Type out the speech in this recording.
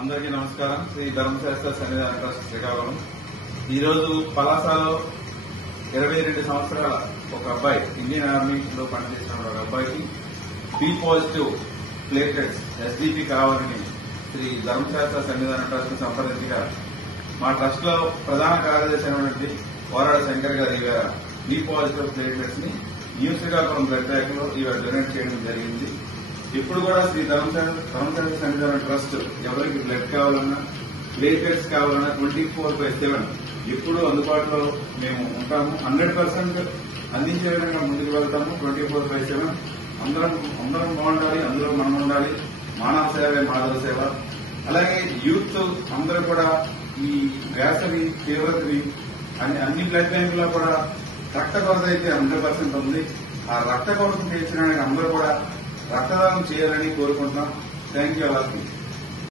అందరికీ నమస్కారం. శ్రీ ధర్మశాస్త్ర సన్నిధాన ట్రస్ట్ శ్రీకాకుళం. ఈ రోజు పలాసలో 22 సంవత్సరాల ఒక అబ్బాయి ఇండియన్ ఆర్మీలో పనిచేసిన ఒక అబ్బాయికి బి పాజిటివ్ ప్లేటెట్స్ ఎస్డిపి కావాలని శ్రీ ధర్మశాస్త్ర సన్నిధాన ట్రస్ట్ సంప్రదించగా మా ట్రస్ట్ లో ప్రధాన కార్యదర్శి అయినటువంటి పోరాడ శంకర్ గారి బి పాజిటివ్ ప్లేటెట్స్ ని న్యూ శ్రీకాకుళం బ్లడ్ బ్యాంక్ లో ఇవాళ డొనేట్ చేయడం జరిగింది. ఇప్పుడు కూడా శ్రీ ధర్మశాస్త్ర సన్నిధాన ట్రస్ట్ ఎవరికి బ్లడ్ కావాలన్నా ప్లేటెట్స్ కావాలన్నా 24/7 ఎప్పుడు అందుబాటులో మేము ఉంటాము. 100% అందించే విధంగా ముందుకు వెళ్తాము. 24/7 అందరం బాగుండాలి, అందులో మనం ఉండాలి. మానవ సేవే మాధవ సేవ. అలాగే యూత్ అందరూ కూడా ఈ వేసవి తీవ్రతని అన్ని బ్లడ్ బ్యాంకుల్లో కూడా రక్త కొరత అయితే 100% ఉంది. ఆ రక్త కొరత తీర్చడానికి అందరూ కూడా రక్తదానం చేయాలని కోరుకుంటున్నాం. Thank you.